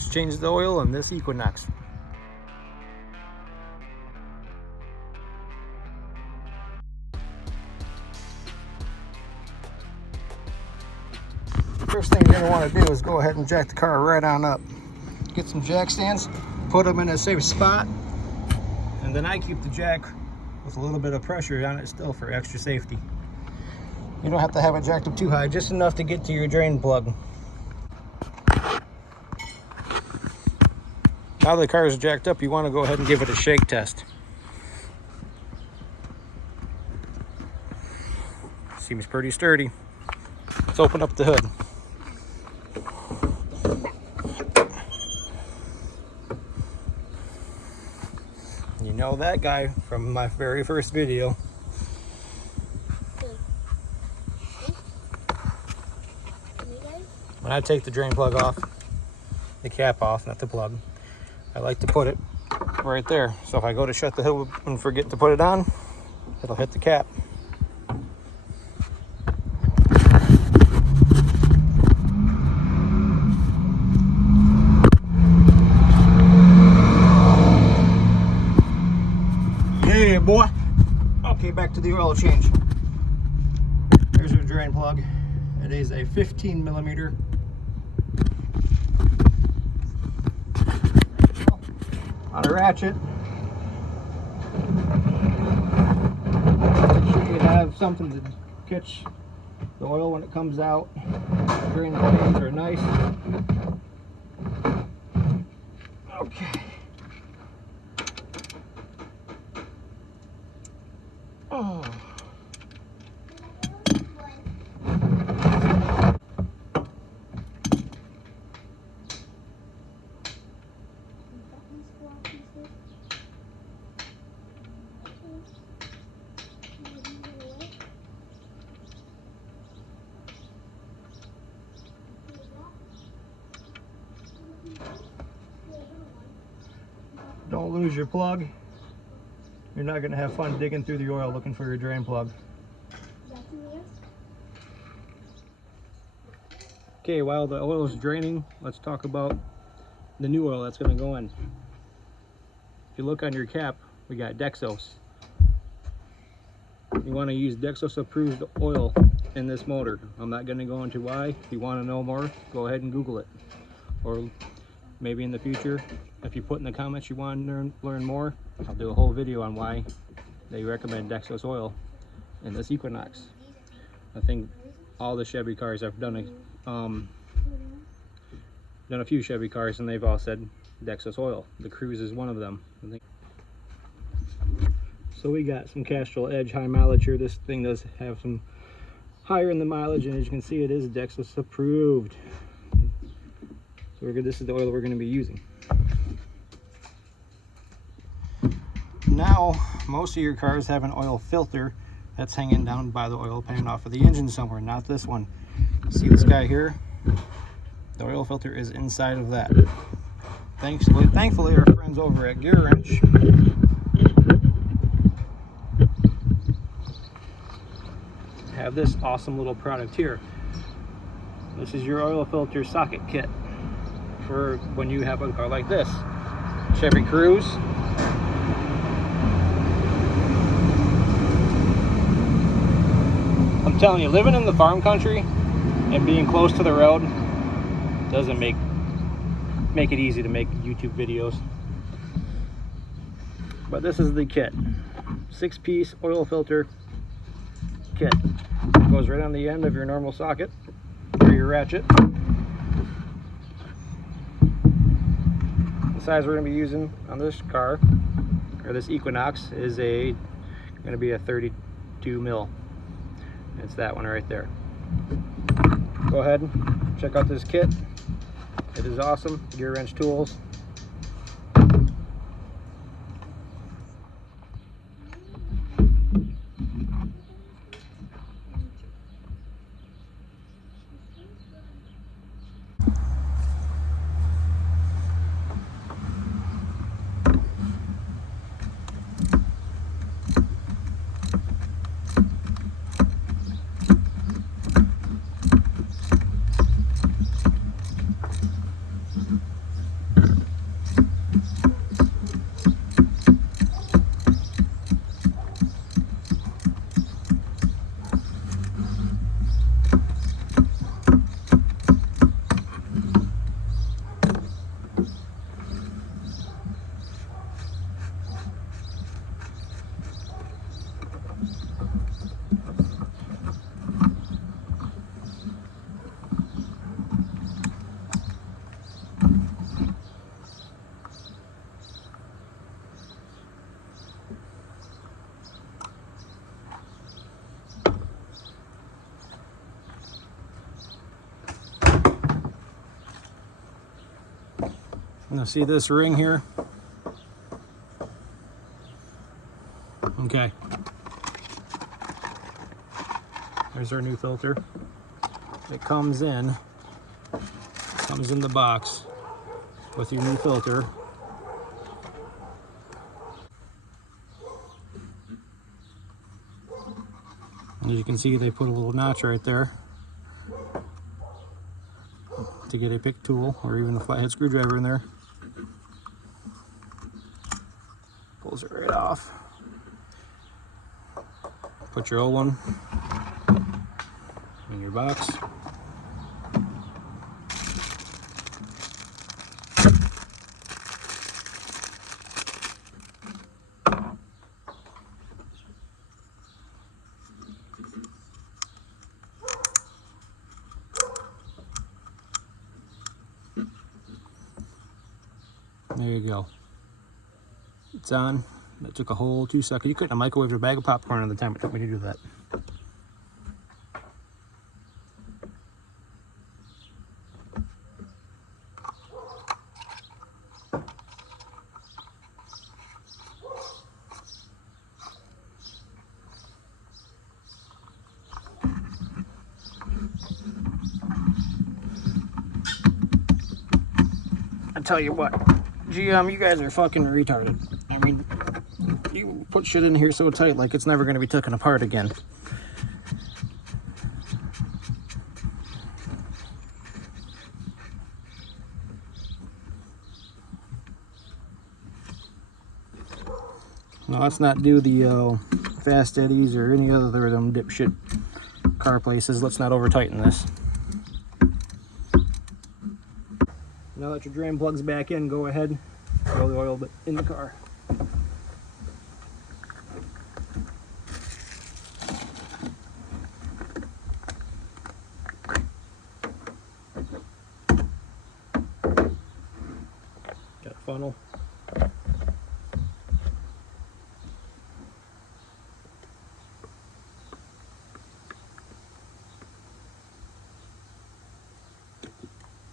Let's change the oil on this Equinox. First thing you're going to want to do is go ahead and jack the car right on up. Get some jack stands, put them in a safe spot, and then I keep the jack with a little bit of pressure on it still for extra safety. You don't have to have it jacked up too high, just enough to get to your drain plug. Now the car is jacked up, you want to go ahead and give it a shake test. Seems pretty sturdy. Let's open up the hood. You know that guy from my very first video. When I take the drain plug off, the cap off, not the plug, I like to put it right there. So if I go to shut the hood and forget to put it on, it'll hit the cap. Hey boy. Okay, back to the oil change. There's your drain plug. It is a 15 millimeter. On a ratchet. Make sure you have something to catch the oil when it comes out. Drain planes are nice. Okay. Oh. Don't lose your plug. You're not going to have fun digging through the oil looking for your drain plug. Okay, while the oil is draining, let's talk about the new oil that's going to go in. If you look on your cap, we got Dexos. You want to use Dexos approved oil in this motor. I'm not going to go into why. If you want to know more, go ahead and Google it. Or maybe in the future, if you put in the comments you want to learn more, I'll do a whole video on why they recommend Dexos oil in this Equinox. I think all the Chevy cars I've done a few Chevy cars and they've all said Dexos oil. The Cruise is one of them. So we got some Castrol Edge high mileage here. This thing does have some higher in the mileage, and as you can see, it is Dexos approved. So this is the oil we're going to be using. Now, most of your cars have an oil filter that's hanging down by the oil pan off of the engine somewhere, not this one. See this guy here? The oil filter is inside of that. Thankfully, our friends over at Gear Wrench have this awesome little product here. This is your oil filter socket kit for when you have a car like this. Chevy Cruise. I'm telling you, living in the farm country and being close to the road doesn't make it easy to make YouTube videos. But this is the kit. 6-piece oil filter kit. It goes right on the end of your normal socket or your ratchet. The size we're going to be using on this car, or this Equinox, is going to be a 32 mil. It's that one right there. Go ahead and check out this kit. It is awesome. Gear Wrench tools. Now see this ring here? Okay. There's our new filter. It comes in the box with your new filter. As you can see, they put a little notch right there to get a pick tool or even a flathead screwdriver in there. Pulls it right off. Put your old one in your box. There you go. It's on. That took a whole 2 seconds. You couldn't have microwaved a bag of popcorn at the time it took me to do that. I tell you what, GM, you guys are fucking retarded. I mean, you put shit in here so tight like it's never going to be taken apart again. Now let's not do the Fast Eddies or any other of them dipshit car places. Let's not over tighten this. Now that your drain plug's back in, go ahead, throw the oil in the car. Got a funnel.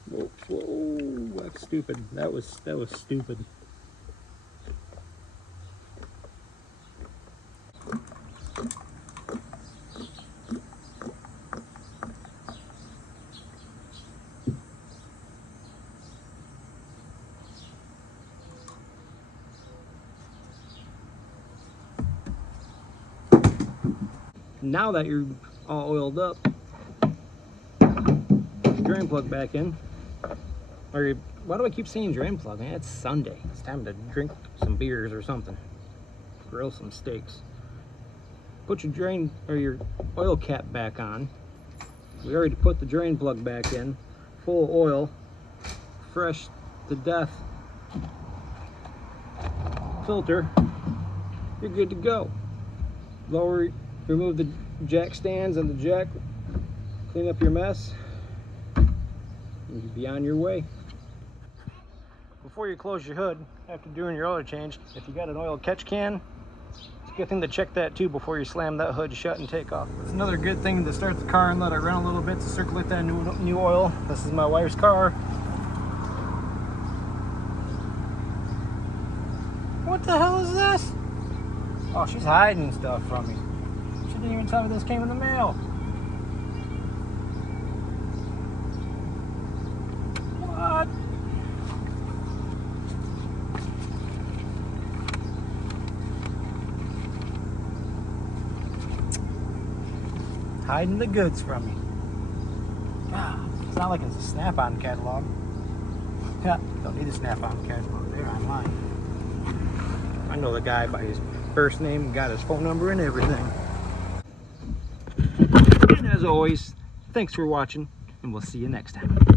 Whoa, whoa, that's stupid. That was stupid. Now that you're all oiled up, drain plug back in. Or why do I keep saying drain plug, man? It's Sunday. It's time to drink some beers or something. Grill some steaks. Put your drain or your oil cap back on. We already put the drain plug back in. Full of oil. Fresh to death. Filter. You're good to go. Remove the jack stands and the jack. Clean up your mess. And you'll be on your way. Before you close your hood, after doing your oil change, if you got an oil catch can, it's a good thing to check that too before you slam that hood shut and take off. It's another good thing to start the car and let it run a little bit to circulate that new oil. This is my wife's car. What the hell is this? Oh, she's hiding stuff from me. She didn't even tell me this came in the mail. What? Hiding the goods from me. God, it's not like it's a Snap-on catalog. Don't need a Snap-on catalog. They're online. I know the guy by his first name, got his phone number and everything. And as always, thanks for watching, and we'll see you next time.